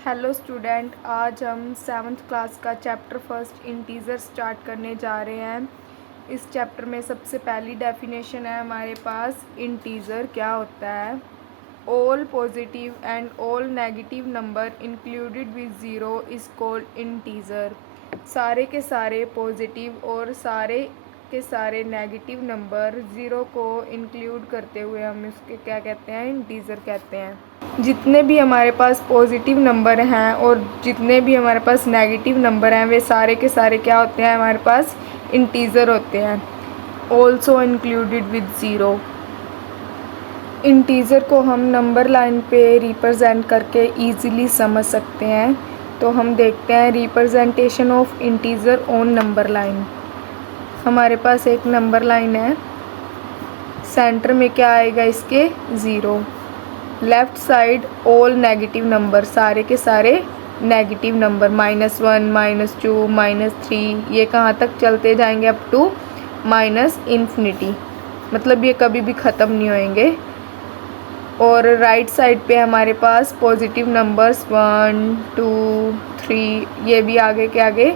Hello student, आज हम 7th class का चैप्टर फर्स्ट इंटीजर स्टार्ट करने जा रहे हैं। इस चैप्टर में सबसे पहली डेफिनेशन है हमारे पास इंटीजर क्या होता है। All positive and all negative number included with zero is called integer. सारे के सारे पॉजिटिव और सारे के सारे नेगेटिव नंबर ज़ीरो को इंक्लूड करते हुए हम इसके क्या कहते हैं, इंटीजर कहते हैं। जितने भी हमारे पास पॉजिटिव नंबर हैं और जितने भी हमारे पास नेगेटिव नंबर हैं वे सारे के सारे क्या होते हैं, हमारे पास इंटीजर होते हैं। Also included with zero. Integer को हम नंबर लाइन पे रिप्रेजेंट करके इजीली समझ सकते हैं। तो हम देखते हैं representation of integer on number line. हमारे पास एक नंबर लाइन है, सेंटर में क्या आएगा इसके, zero. Left side all negative number, सारे के सारे नेगेटिव नंबर, -1, -2, -3, ये कहाँ तक चलते जाएंगे, अप टू -इन्फिनिटी, मतलब ये कभी भी ख़त्म नहीं होएंगे। और राइट साइड पे हमारे पास पॉजिटिव नंबर्स 1, 2, 3, ये भी आगे के आगे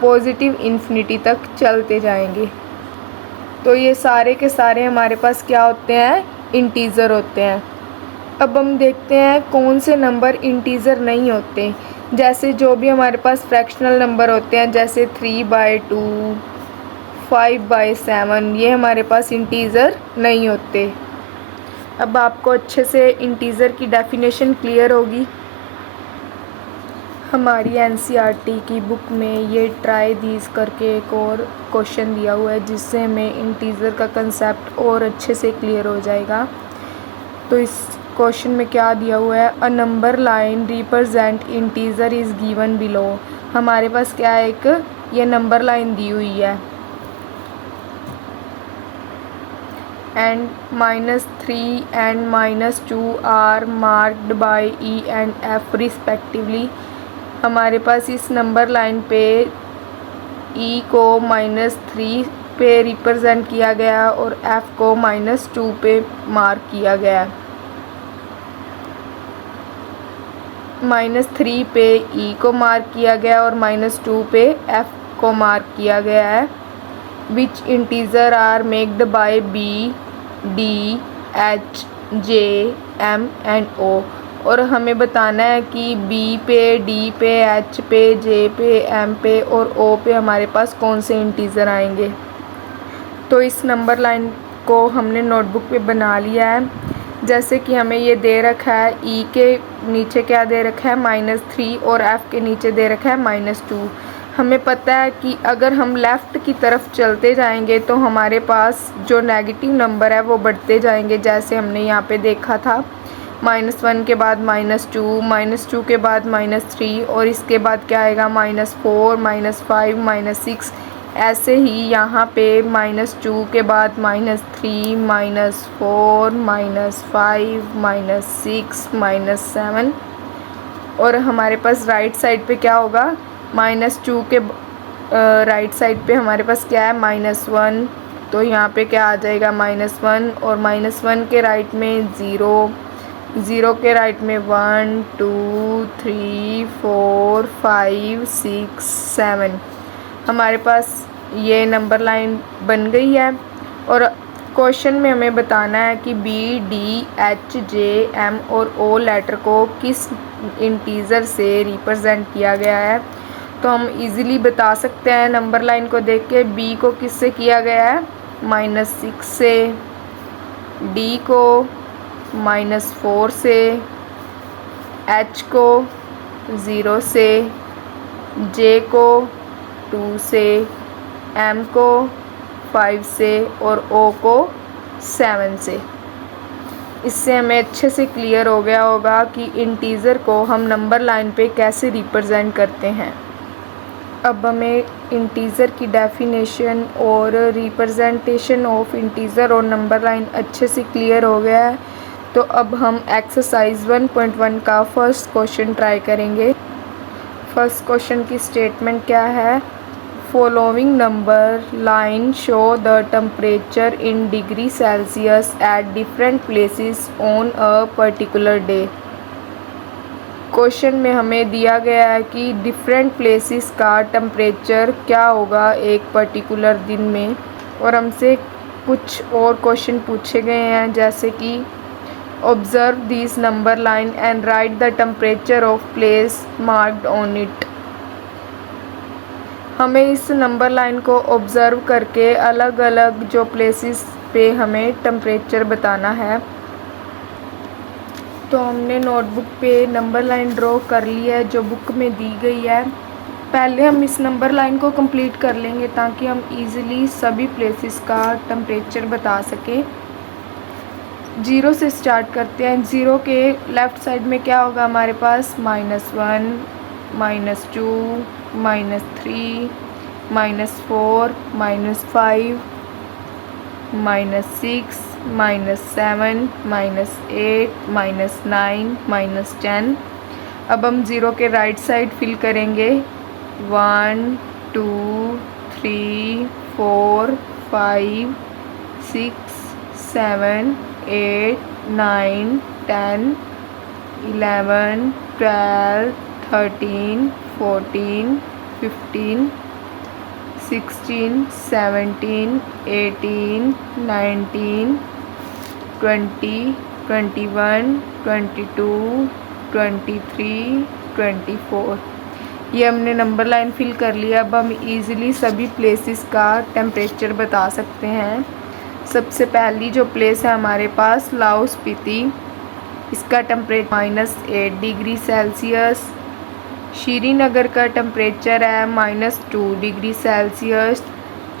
पॉजिटिव इन्फिनिटी तक चलते जाएंगे। तो ये सारे के सारे हमारे पास क्या होते हैं, इंटीजर होते हैं। अब हम देखते हैं कौन से नंबर इंटीजर नहीं होते। जैसे जो भी हमारे पास फ्रैक्शनल नंबर होते हैं, जैसे 3/2, 5/7, ये हमारे पास इंटीजर नहीं होते। अब आपको अच्छे से इंटीजर की डेफिनेशन क्लियर होगी। हमारी एनसीईआरटी की बुक में ये ट्राई दीज करके एक और क्वेश्चन दिया हुआ है, जिससे हमें इंटीजर का कंसेप्ट और अच्छे से क्लियर हो जाएगा। तो इस क्वेश्चन में क्या दिया हुआ है, a number line represent integer is given below. हमारे पास क्या है, एक ये नंबर लाइन दी हुई है, and -3 and -2 are marked by E and F respectively. हमारे पास इस नंबर लाइन पे ई को -3 पे रिप्रेजेंट किया गया और एफ को -2 पे मार्क किया गया है। -3 पे ई को मार्क किया गया और -2 पे एफ को मार्क किया गया है। Which integer are marked by B, D, H, J, M and O. और हमें बताना है कि बी पे, डी पे, एच पे, जे पे, एम पे और ओ पे हमारे पास कौन से इंटीजर आएंगे। तो इस नंबर लाइन को हमने नोटबुक पे बना लिया है। जैसे कि हमें ये दे रखा है, ई के नीचे क्या दे रखा है, -3 और एफ के नीचे दे रखा है -2। हमें पता है कि अगर हम लेफ़्ट की तरफ चलते जाएंगे तो हमारे पास जो नेगेटिव नंबर है वो बढ़ते जाएंगे। जैसे हमने यहाँ पे देखा था, -1 के बाद -2, -2 के बाद -3 और इसके बाद क्या आएगा, -4, -5, -6। ऐसे ही यहाँ पे -2 के बाद -3, -4, -5, -6, -7। और हमारे पास राइट साइड पे क्या होगा, -2 के राइट साइड पे हमारे पास क्या है, -1। तो यहाँ पे क्या आ जाएगा, -1 और -1 के राइट में 0, 0 के राइट में 1, 2, 3, 4, 5, 6, 7। हमारे पास ये नंबर लाइन बन गई है। और क्वेश्चन में हमें बताना है कि B, D, H, J, M और ओ लेटर को किस इंटीजर से रिप्रेजेंट किया गया है। तो हम इजीली बता सकते हैं नंबर लाइन को देख के। बी को किससे किया गया है, -6 से, डी को -4 से, एच को 0 से, जे को 2 से, एम को 5 से और ओ को 7 से। इससे हमें अच्छे से क्लियर हो गया होगा कि इंटीजर को हम नंबर लाइन पे कैसे रिप्रेजेंट करते हैं। अब हमें इंटीजर की डेफिनेशन और रिप्रेजेंटेशन ऑफ इंटीजर और नंबर लाइन अच्छे से क्लियर हो गया है। तो अब हम एक्सरसाइज 1.1 का फर्स्ट क्वेश्चन ट्राई करेंगे। फर्स्ट क्वेश्चन की स्टेटमेंट क्या है, following number line show the temperature in degree Celsius at different places on a particular day. Question में हमें दिया गया है कि डिफरेंट प्लेसेस का टेम्परेचर क्या होगा एक पर्टिकुलर दिन में, और हमसे कुछ और क्वेश्चन पूछे गए हैं, जैसे कि observe this number line and right the temperature of place marked on it. हमें इस नंबर लाइन को ऑब्ज़र्व करके अलग अलग जो प्लेसेस पे हमें टेम्परेचर बताना है। तो हमने नोटबुक पे नंबर लाइन ड्रॉ कर ली है जो बुक में दी गई है। पहले हम इस नंबर लाइन को कंप्लीट कर लेंगे ताकि हम इजीली सभी प्लेसेस का टेम्परेचर बता सकें। 0 से स्टार्ट करते हैं। 0 के लेफ़्ट साइड में क्या होगा हमारे पास, -1, -2, -3, -4, -5, -6, -7, -8, -9, -10। अब हम 0 के राइट साइड फिल करेंगे। 1, 2, 3, 4, 5, 6, 7, 8, 9, 10, 11, 12, 13, 14, 15, 16, 17, 18, 19, 20, 21, 22, 23, 24। ये हमने नंबर लाइन फिल कर लिया। अब हम इजीली सभी प्लेसेस का टेम्परेचर बता सकते हैं। सबसे पहली जो प्लेस है हमारे पास लाहौल स्पीति, इसका टेम्परेचर -8 डिग्री सेल्सियस। श्रीनगर का टेम्परेचर है -2 डिग्री सेल्सियस।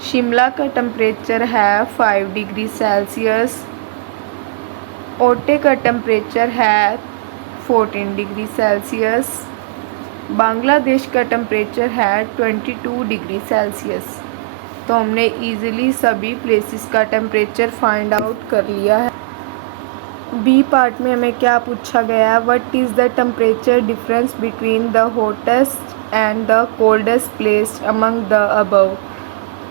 शिमला का टेम्परेचर है 5 डिग्री सेल्सियस। ओटे का टेम्परेचर है 14 डिग्री सेल्सियस। बांग्लादेश का टेम्परेचर है 22 डिग्री सेल्सियस। तो हमने इजीली सभी प्लेसेस का टेम्परेचर फाइंड आउट कर लिया है। बी पार्ट में हमें क्या पूछा गया है, what is the temperature difference between the hottest and the coldest place among the above.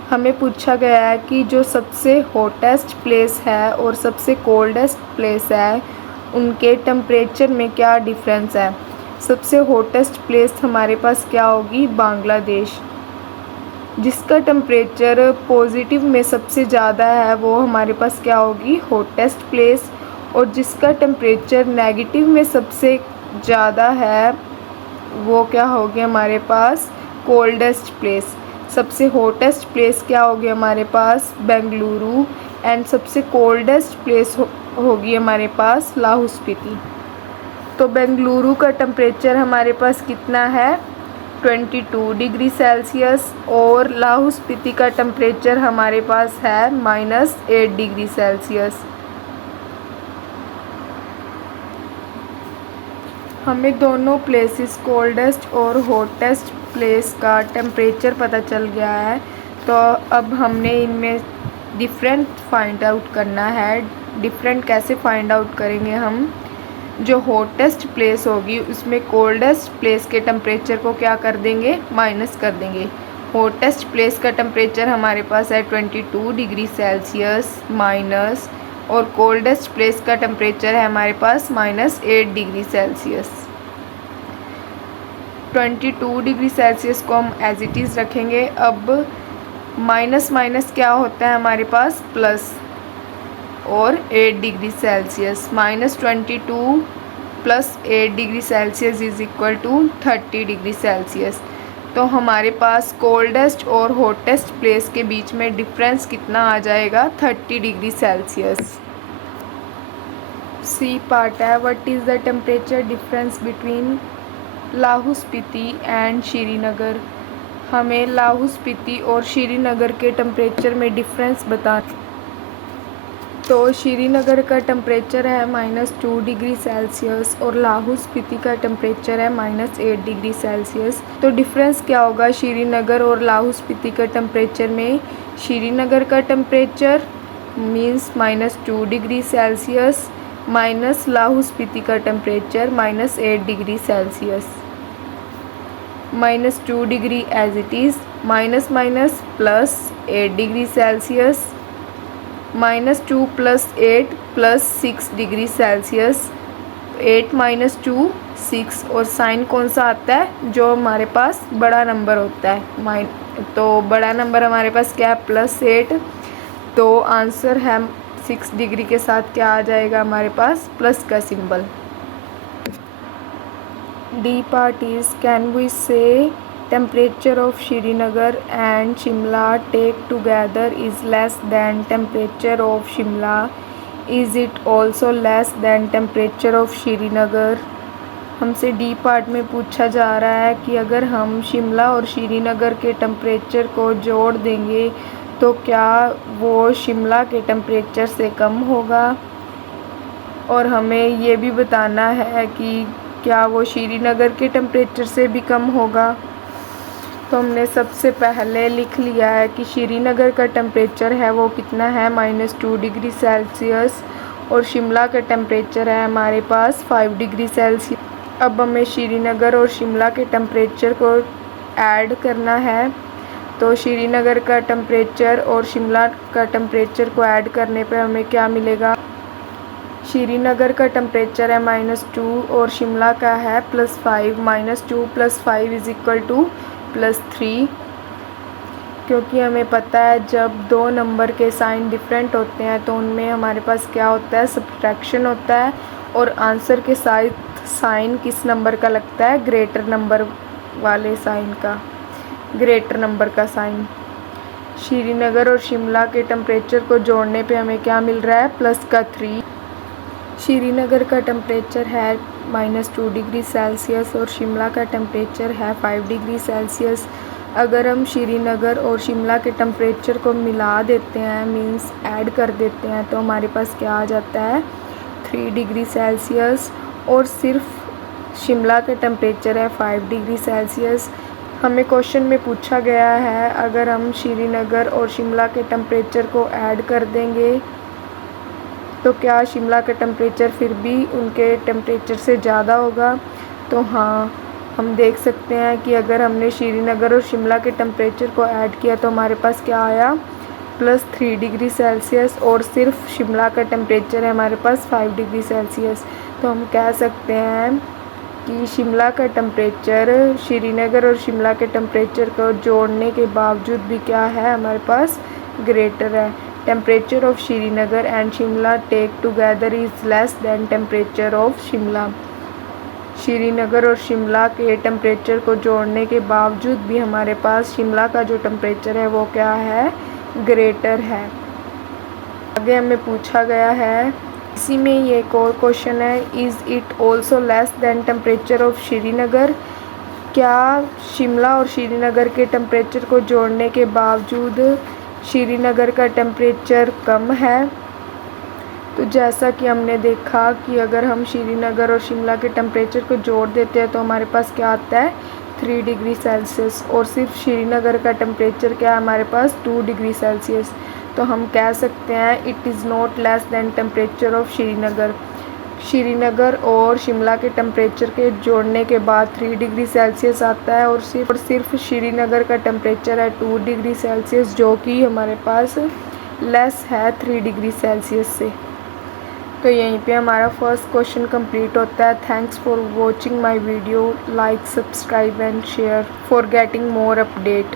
हमें पूछा गया है कि जो सबसे हॉटेस्ट प्लेस है और सबसे कोल्डेस्ट प्लेस है उनके टेम्परेचर में क्या डिफरेंस है। सबसे हॉटेस्ट प्लेस हमारे पास क्या होगी, बांग्लादेश, जिसका टेम्परेचर पॉजिटिव में सबसे ज़्यादा है वो हमारे पास क्या होगी, हॉटेस्ट प्लेस। और जिसका टेम्परेचर नेगेटिव में सबसे ज़्यादा है वो क्या होगी हमारे पास, कोल्डेस्ट प्लेस। सबसे हॉटेस्ट प्लेस क्या होगी हमारे पास, बेंगलुरु, एंड सबसे कोल्डेस्ट प्लेस होगी हमारे पास लाहौल स्पीति। तो बेंगलुरु का टेम्परेचर हमारे पास कितना है, 22 डिग्री सेल्सियस, और लाहौल स्पीति का टेम्परेचर हमारे पास है -8 डिग्री सेल्सियस। हमें दोनों प्लेसेस कोल्डेस्ट और हॉटेस्ट प्लेस का टेम्परेचर पता चल गया है। तो अब हमने इनमें डिफरेंट फाइंड आउट करना है। डिफरेंट कैसे फाइंड आउट करेंगे हम, जो हॉटेस्ट प्लेस होगी उसमें कोल्डेस्ट प्लेस के टेम्परेचर को क्या कर देंगे, माइनस कर देंगे। हॉटेस्ट प्लेस का टेम्परेचर हमारे पास है 22 डिग्री सेल्सियस माइनस, और कोल्डेस्ट प्लेस का टेम्परेचर है हमारे पास -8 डिग्री सेल्सियस। 22 डिग्री सेल्सियस को हम एज इट इज़ रखेंगे। अब माइनस माइनस क्या होता है हमारे पास, प्लस, और 8 degree Celsius, -22 + 8 degree Celsius is equal to 30 degree Celsius. तो हमारे पास कोल्डेस्ट और हॉटेस्ट प्लेस के बीच में डिफरेंस कितना आ जाएगा, 30 डिग्री सेल्सियस। सी पार्ट है, what is the temperature difference between Lahaul Spiti and Srinagar. हमें लाहौल स्पीति और श्रीनगर के टेम्परेचर में डिफरेंस बताना। तो श्रीनगर का टेम्परेचर है -2 डिग्री सेल्सियस और लाहौल स्पीति का टेम्परेचर है -8 डिग्री सेल्सियस। तो डिफरेंस क्या होगा श्रीनगर और लाहौल स्पीति का टेम्परेचर में। श्रीनगर का temperature means -2 degree Celsius minus Lahaul Spiti का temperature -8 degree Celsius. -2 degree as it is, minus minus +8 degree Celsius, -2 + 8 + 6 degree Celsius. 8 minus 2 6 और साइन कौन सा आता है, जो हमारे पास बड़ा नंबर होता है तो बड़ा नंबर हमारे पास क्या है +8। तो आंसर है 6 डिग्री के साथ क्या आ जाएगा हमारे पास प्लस का symbol. D part is can we say temperature of Srinagar and Shimla take together is less than temperature of Shimla, is it also less than temperature of Srinagar. हमसे डी पार्ट में पूछा जा रहा है कि अगर हम शिमला और श्रीनगर के टेम्परेचर को जोड़ देंगे तो क्या वो शिमला के टेम्परेचर से कम होगा, और हमें ये भी बताना है कि क्या वो श्रीनगर के टेम्परेचर से भी कम होगा। तो हमने सबसे पहले लिख लिया है कि श्रीनगर का टेम्परेचर है वो कितना है -2 डिग्री सेल्सियस और शिमला का टेम्परेचर है हमारे पास 5 डिग्री सेल्सियस। अब हमें श्रीनगर और शिमला के टेम्परेचर को ऐड करना है। तो श्रीनगर का टेम्परेचर और शिमला का टेम्परेचर को ऐड करने पर हमें क्या मिलेगा, श्रीनगर का टेम्परेचर है -2 और शिमला का है +5। -2 + 5 = +3, क्योंकि हमें पता है जब दो नंबर के साइन डिफरेंट होते हैं तो उनमें हमारे पास क्या होता है सब्ट्रैक्शन होता है और आंसर के साथ साइन किस नंबर का लगता है, ग्रेटर नंबर वाले साइन का, ग्रेटर नंबर का साइन। श्रीनगर और शिमला के टेम्परेचर को जोड़ने पे हमें क्या मिल रहा है +3। श्रीनगर का टेम्परेचर है -2 डिग्री सेल्सियस और शिमला का टेम्परेचर है 5 डिग्री सेल्सियस। अगर हम श्रीनगर और शिमला के टेम्परेचर को मिला देते हैं, मींस ऐड कर देते हैं, तो हमारे पास क्या आ जाता है 3 डिग्री सेल्सियस और सिर्फ शिमला का टेम्परेचर है 5 डिग्री सेल्सियस। हमें क्वेश्चन में पूछा गया है अगर हम श्रीनगर और शिमला के टेम्परेचर को ऐड कर देंगे तो क्या शिमला का टेम्परेचर फिर भी उनके टेम्परेचर से ज़्यादा होगा। तो हाँ, हम देख सकते हैं कि अगर हमने श्रीनगर और शिमला के टेम्परेचर को ऐड किया तो हमारे पास क्या आया +3 डिग्री सेल्सियस और सिर्फ शिमला का टेम्परेचर है हमारे पास 5 डिग्री सेल्सियस। तो हम कह सकते हैं कि शिमला का टेम्परेचर श्रीनगर और शिमला के टेम्परेचर को जोड़ने के बावजूद भी क्या है हमारे पास ग्रेटर है। Temperature of Srinagar and Shimla take together is less than temperature of Shimla. Srinagar और शिमला के टेम्परेचर को जोड़ने के बावजूद भी हमारे पास शिमला का जो टेम्परेचर है वो क्या है ग्रेटर है। आगे हमें पूछा गया है, इसी में ये एक और क्वेश्चन है, is it also less than temperature of Srinagar. क्या शिमला और श्रीनगर के टेम्परेचर को जोड़ने के बावजूद श्रीनगर का टेम्परेचर कम है। तो जैसा कि हमने देखा कि अगर हम श्रीनगर और शिमला के टेम्परेचर को जोड़ देते हैं तो हमारे पास क्या आता है 3 डिग्री सेल्सियस और सिर्फ श्रीनगर का टेम्परेचर क्या है हमारे पास 2 डिग्री सेल्सियस। तो हम कह सकते हैं it is not less than temperature of Srinagar. Srinagar और शिमला के टेम्परेचर के जोड़ने के बाद 3 डिग्री सेल्सियस आता है और सिर्फ श्रीनगर का टेम्परेचर है 2 डिग्री सेल्सियस, जो कि हमारे पास लेस है 3 डिग्री सेल्सियस से। तो यहीं पे हमारा फर्स्ट क्वेश्चन कंप्लीट होता है। Thanks for watching my video, like, subscribe and share for getting more update.